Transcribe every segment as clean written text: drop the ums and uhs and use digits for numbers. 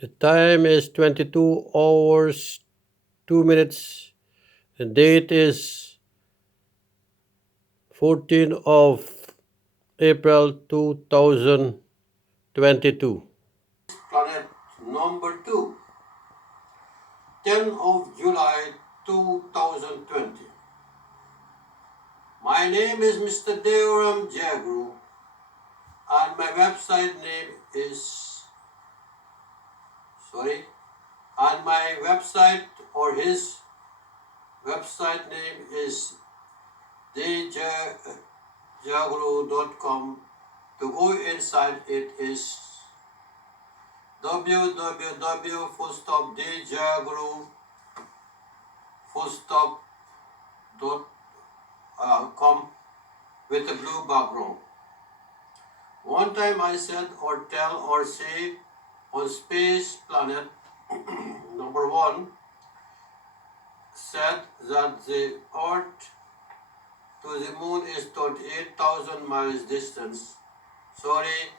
The time is 22 hours 2 minutes. The date is 14th of April 2022. Planet number 2, 10th of July 2020. My name is Mr. Dewram Jagroe and my website name is sorry and my website or his website name is deel.com. To go inside it is www full stop djagroe full stop dot com with a blue background. One time I said or tell or say on space planet number 1 said that the Earth to the moon is 28,000 miles distance. Sorry,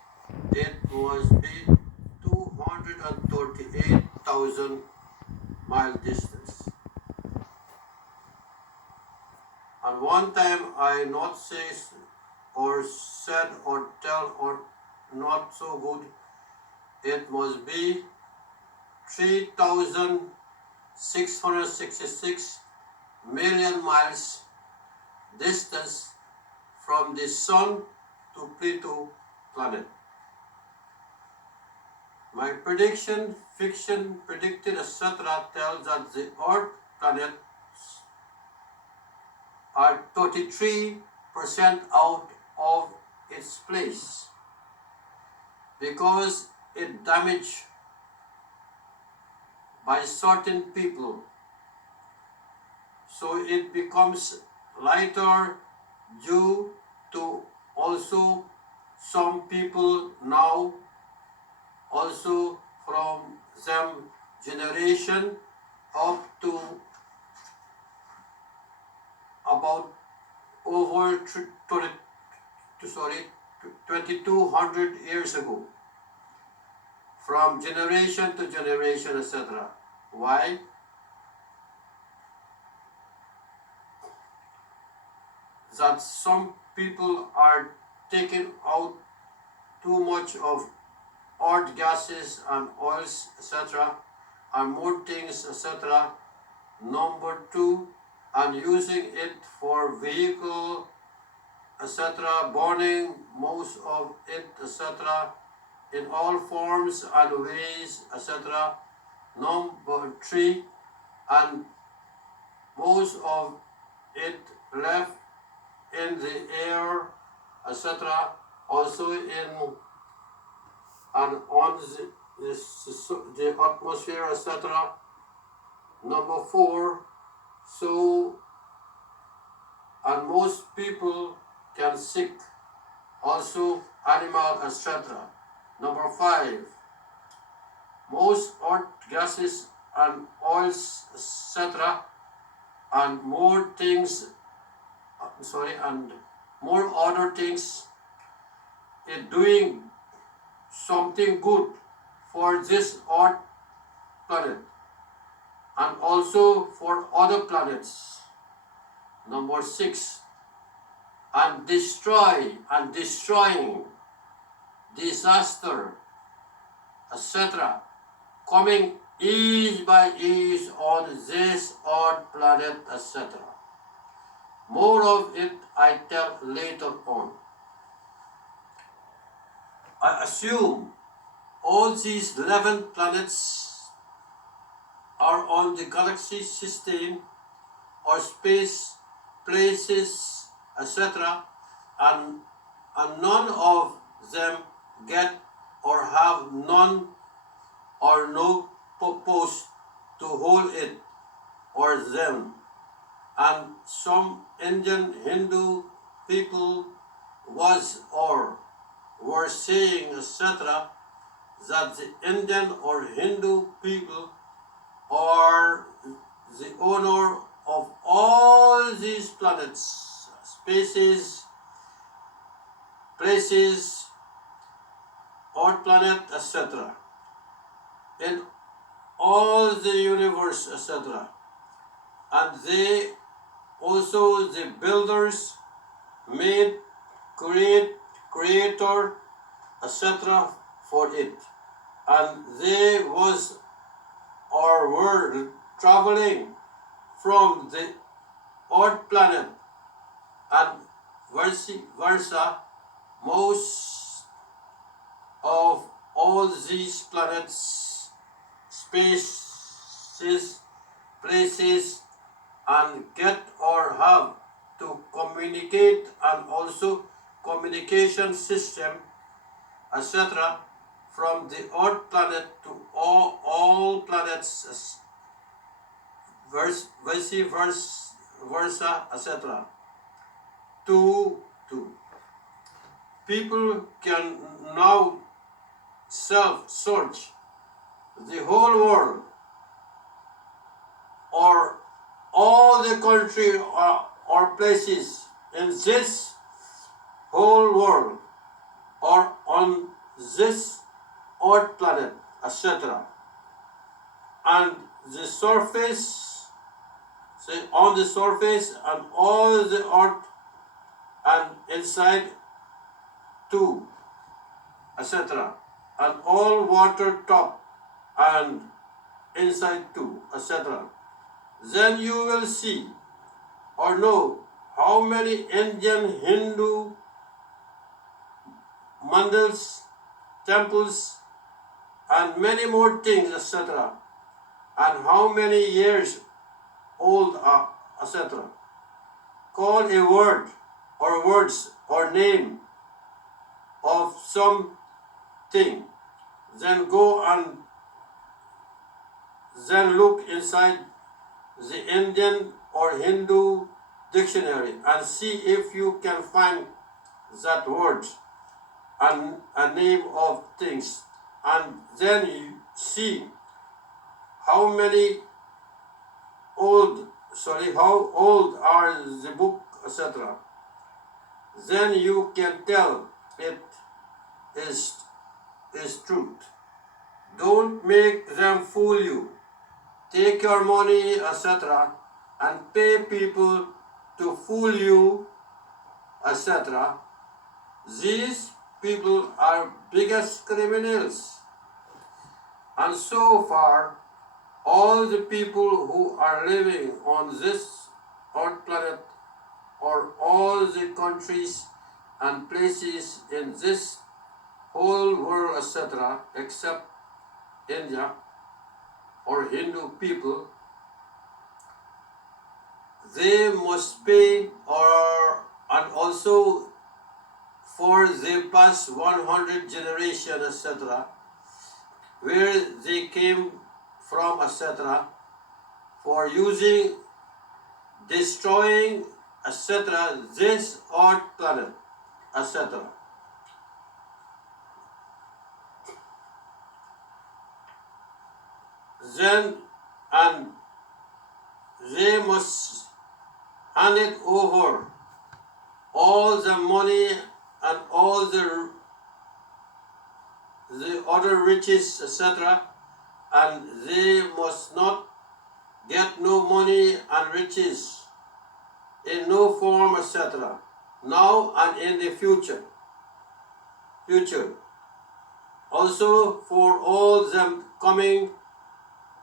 it must be 238,000 mile distance. And one time I not say or said or tell or not so good, it must be 3,666 million miles distance from the Sun to Pluto planet. My prediction, fiction, predicted, etc. tells that the Earth planets are 33% out of its place because it damaged by certain people. So it becomes lighter due to also some people now also from them generation up to about over 2200 years ago, from generation to generation, etc. Why? That some people are taking out too much of earth gases and oils, etc., and more things, etc. Number 2, and using it for vehicle, etc., burning most of it, etc., in all forms and ways, etc. Number 3, and most of it left in the air, etc., also in and on the atmosphere, etc. Number 4, so and most people can sick, also animal, etc. Number 5, most earth gases and oils, etc. and more things, and more other things is doing something good for this earth planet and also for other planets. Number 6, and destroying disaster, etc., coming each by each on this earth planet, etc. More of it I tell later on. I assume all these 11 planets are on the galaxy system or space places, etc., and none of them get or have none or no purpose to hold it or them. And some Indian Hindu people was or were saying, etc., that the Indian or Hindu people are the owner of all these planets, spaces, places, earth planet, etc. in all the universe, etc. And they also the builders made creator, etc. for it. And they was or were traveling from the odd planet and vice versa. Most of all these planets, spaces, places, and get or have to communicate, and also communication system, etc. from the odd planet to all planets, vice versa, etc. To people can now self-search the whole world or all the country or places in this whole world or on this odd planet, etc. And the surface, say on the surface and all the earth and inside too, etc. And all water top and inside too, etc. Then you will see or know how many Indian Hindu mandals, temples, and many more things, etc. And how many years old are, etc. Call a word or words or name of something, then go and then look inside the Indian or Hindu dictionary and see if you can find that word and a name of things, and then you see how how old are the book, etc. Then you can tell it is truth. Don't make them fool you. Take your money, etc., and pay people to fool you, etc. These people are biggest criminals. And so far, all the people who are living on this earth planet or all the countries and places in this whole world, etc., except India or Hindu people, they must pay and also for the past 100 generations, etc., where they came from, etc., for using, destroying, etc., this earth planet, etc. Then, and they must hand it over all the money and all the other riches, etc., and they must not get no money and riches in no form, etc., now and in the future. Also for all them coming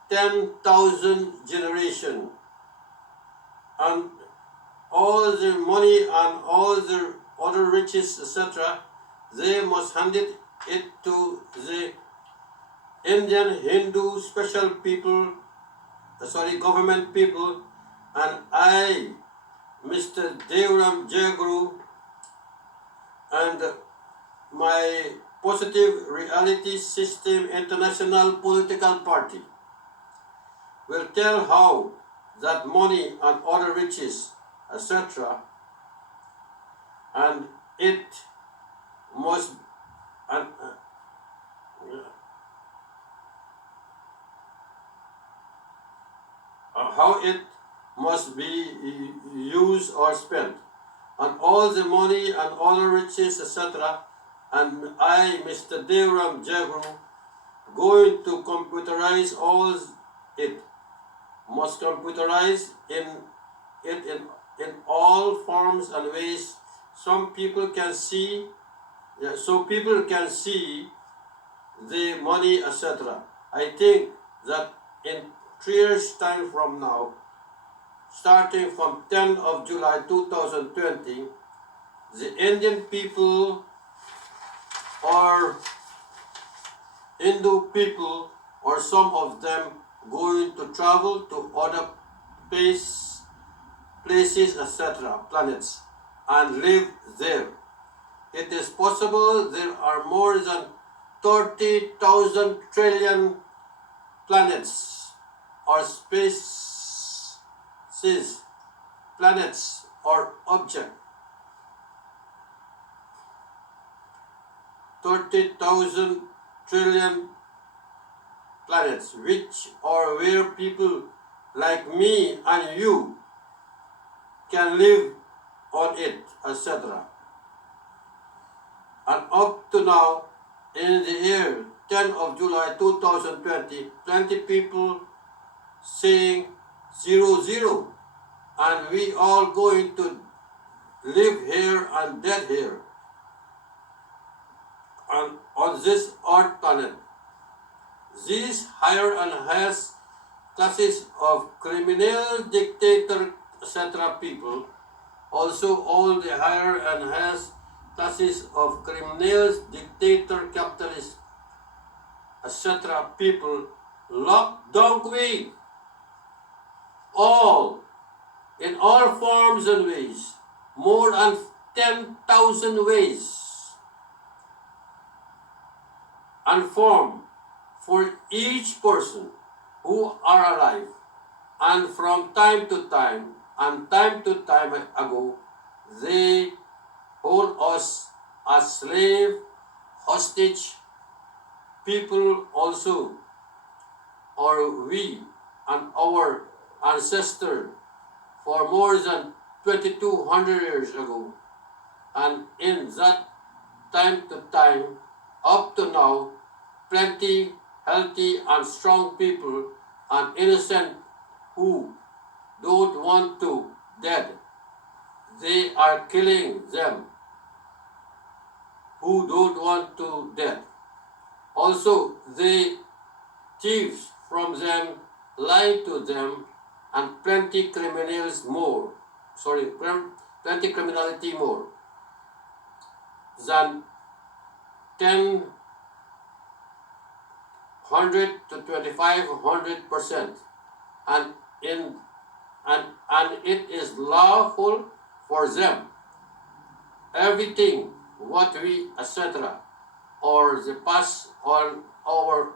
10,000 generation, and all the money and all the other riches, etc., they must hand it to the Indian Hindu special people, government people, and I, Mr. Dewram Jagroe, and my Positive Reality System International Political Party will tell how that money and other riches, etc., and it must and how it must be used or spent, and all the money and other riches, etc. And I, Mr. Dewram Jagroe, going to computerize all it. Must computerize in all forms and ways. Some people can see, so people can see the money, etc. I think that in 3 years' time from now, starting from 10th of July 2020, the Indian people or Hindu people or some of them going to travel to other places, etc., planets, and live there. It is possible there are more than 30,000 trillion planets or species, planets or objects. 30,000 trillion planets, which or where people like me and you can live on it, etc. And up to now, in the year 10th of July 2020, plenty people saying 00, and we all going to live here and dead here, and on this earth planet. These higher and highest classes of criminal, dictator, etc. people, also all the higher and highest classes of criminals, dictator, capitalists, etc. people, locked down away, all, in all forms and ways, more than 10,000 ways, and form for each person who are alive, and from time to time ago, they hold us as slave, hostage, people also, or we and our ancestor for more than 2200 years ago, and in that time to time, up to now, plenty healthy and strong people and innocent who don't want to dead. They are killing them who don't want to dead. Also, they thieves from them, lie to them, and plenty criminals more. Plenty criminality more than 1000 to 2500%, and it is lawful for them. Everything what we etc. or the past on our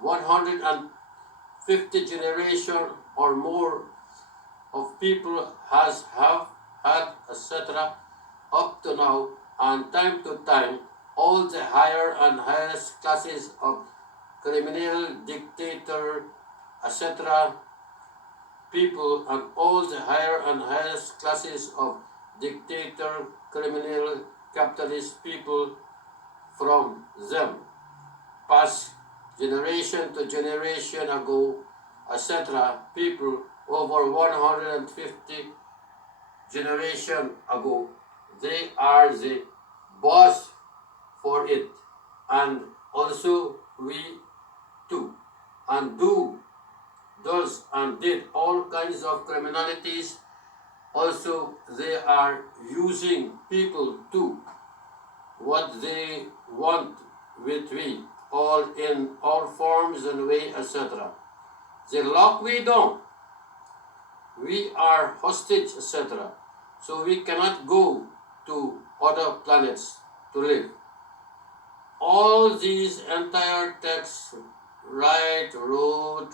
150 generation or more of people have had etc. up to now, and time to time, all the higher and highest classes of criminal, dictator, etc. people, and all the higher and highest classes of dictator, criminal, capitalist people from them, past generation to generation ago, etc. people over 150 generation ago, they are the boss for it, and also we too, and does and did all kinds of criminalities. Also, they are using people too, what they want with we, all in all forms and way, etc. They lock we down. We are hostage, etc. So we cannot go to other planets to live. All these entire texts,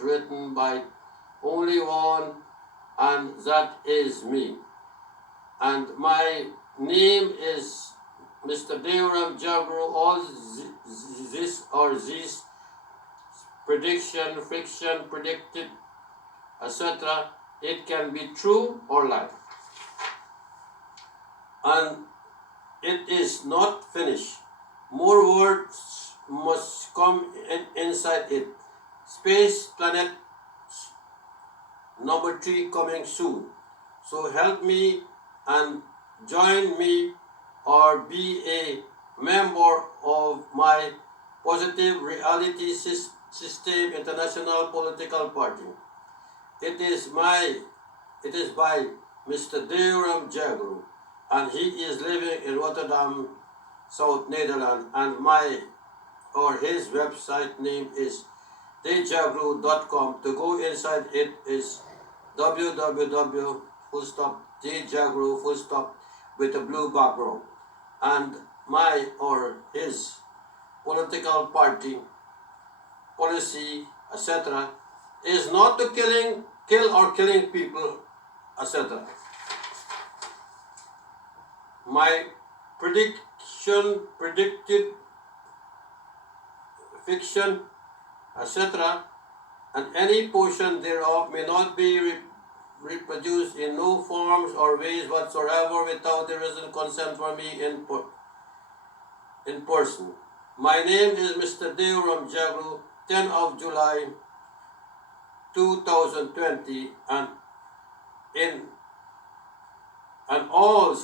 written by only one, and that is me. And my name is Mr. Dewram Jagroe. All these prediction, fiction, predicted, etc. It can be true or lie. And it is not finished. More words must come inside it. Space Planet number 3 coming soon. So help me and join me or be a member of my Positive Reality System International Political Party. It is by Mr. Dewram Jagroe, and he is living in Rotterdam, South Netherlands, and his website name is deeljagroe.com. To go inside it is www full stop deeljagroe full stop with a blue background, and his political party policy, etc., is not to kill or killing people, etc. My predicted fiction, etc., and any portion thereof may not be reproduced in no forms or ways whatsoever without the written consent from me in person. My name is Mr. Dewram Jagroe, 10 of July 2020, and all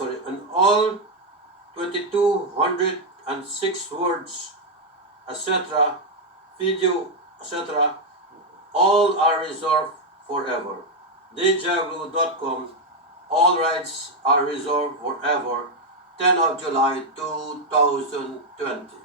2206 words, etc., video, etc., all are reserved forever. deeljagroe.com, all rights are reserved forever, 10 of July 2020.